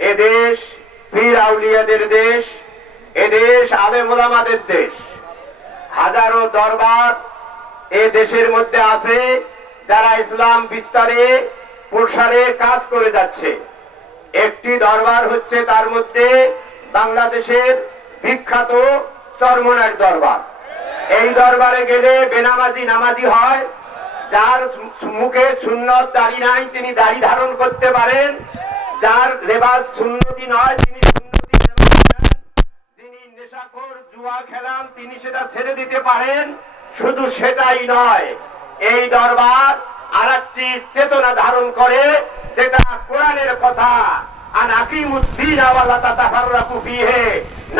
এদেশ পীর আউলিয়াদের দেশ এদেশ আলেমুলামাদের দেশ। হাজারো দরবার এ দেশের মধ্যে আছে যারা ইসলাম বিস্তারে, প্রসারে কাজ করে যাচ্ছে। একটি দরবার হচ্ছে তার মধ্যে বাংলাদেশের বিখ্যাত চরমনার দরবার। এই দরবারে গেলে বেনামাজি নামাজি হয়, যার মুখে সুন্নত দাড়ি নাই, তিনি দাড়ি ধারণ করতে পারেন। যার লেবাস সুন্নতি নয় তিনি সুন্নতি যিনি নেশাখোর জুয়া খেলান, তিনি সেটা ছেড়ে দিতে পারেন, শুধু সেটাই নয়, এই দরবার আর একটি চেতনা ধারণ করে, যেটা কোরআনের কথা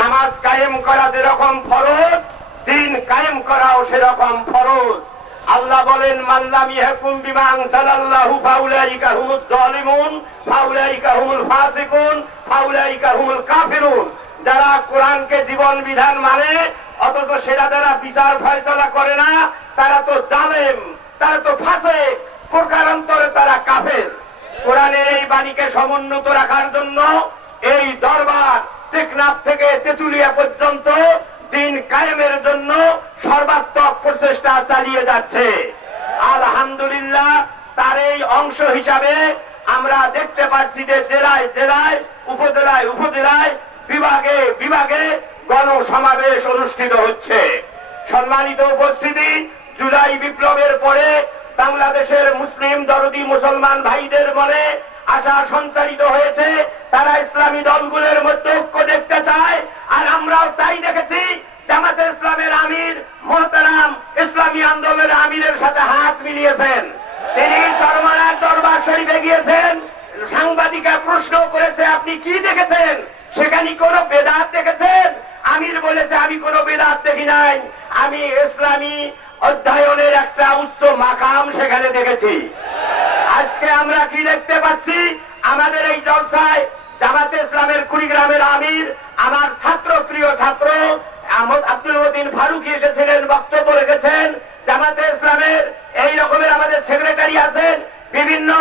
নামাজ কায়েম করা যেরকম ফরজ, দিন কায়েম করাও সেরকম ফরজ। আল্লাহ বলেন, মাল্লাম ইয়াহকুম বিমা আনসালাল্লাহু ফাউলাইকা হুমুল যারা কোরআনকে জীবন বিধান মানে অথচ সেটা যারা বিচার ফয়সলা করে না, তারা তো জালেম, তারা তো ফাঁসে প্রকারান্তরে তারা কাফের। কোরআনের এই বাণীকে সমুন্নত রাখার জন্য এই দরবার টেকনাফ থেকে তেতুলিয়া পর্যন্ত দিন কায়েমের জন্য সর্বাত্মক প্রচেষ্টা চালিয়ে যাচ্ছে। আলহামদুলিল্লাহ, তার এই অংশ হিসাবে আমরা দেখতে পাচ্ছি যে জেলায় জেলায়, উপজেলায় উপজেলায়, বিভাগে বিভাগে গণসমাবেশ অনুষ্ঠিত হচ্ছে। সম্মানিত উপস্থিতি, জুলাই বিপ্লবের পরে বাংলাদেশের মুসলিম দরদি মুসলমান ভাইদের মনে আশা সঞ্চারিত হয়েছে। তারা ইসলামী দলগুলোর মধ্যে ইসলামী আন্দোলনের আমিরের সাথে হাত মিলিয়েছেন। তিনি চরমানার দরবার শরীফে গিয়েছেন। সাংবাদিকা প্রশ্ন করেছে, আপনি কি দেখেছেন? সেখানে কোন বেদাত দেখেছেন? আমির বলেছে, আমি কোনো বেদাত দেখি নাই। আমি ইসলামী অধ্যয়নের একটা উচ্চ মাকাম সেখানে দেখেছি। আজকে আমরা কি দেখতে পাচ্ছি? আমাদের এই জলসায় জামাতে ইসলামের কুড়িগ্রামের আমির, আমার ছাত্র, প্রিয় ছাত্র আব্দুল মদিন ফারুকি এসেছিলেন বক্তব্য রেখেছেন জামাতে ইসলামের এই রকমের আমাদের সেক্রেটারি আছেন বিভিন্ন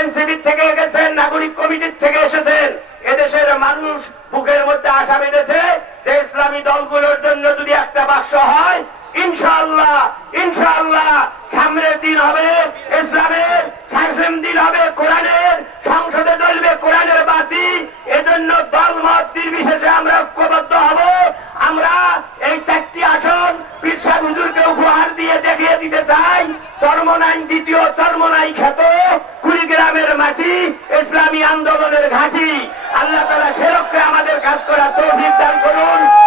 এনসিবি থেকে গেছেন, নাগরিক কমিটির থেকে এসেছেন। এদেশের মানুষ বুকের মধ্যে আশা বেঁধেছে যে ইসলামী দলগুলোর জন্য যদি একটা বাক্স হয়, ইনশাআল্লাহ ইনশাআল্লাহ সামনের দিন হবে ইসলামের শাসন দিন হবে কোরআনের, সংসদে জ্বলবে কোরআনের বাতি। এজন্য দল মত নির্বিশেষে আমরা ঐক্যবদ্ধ হব। আমরা এই চারটি আসন পিরসা হুজুরকে উপহার দিয়ে দেখিয়ে দিতে চাই। চর্মনাই দ্বিতীয় চর্মনাই খ্যাত। কুড়িগ্রামের মাটি, ইসলামী আন্দোলনের ঘাঁটি। আল্লাহ তালা সেরক্ষে আমাদের কাজ করার তো দান করুন।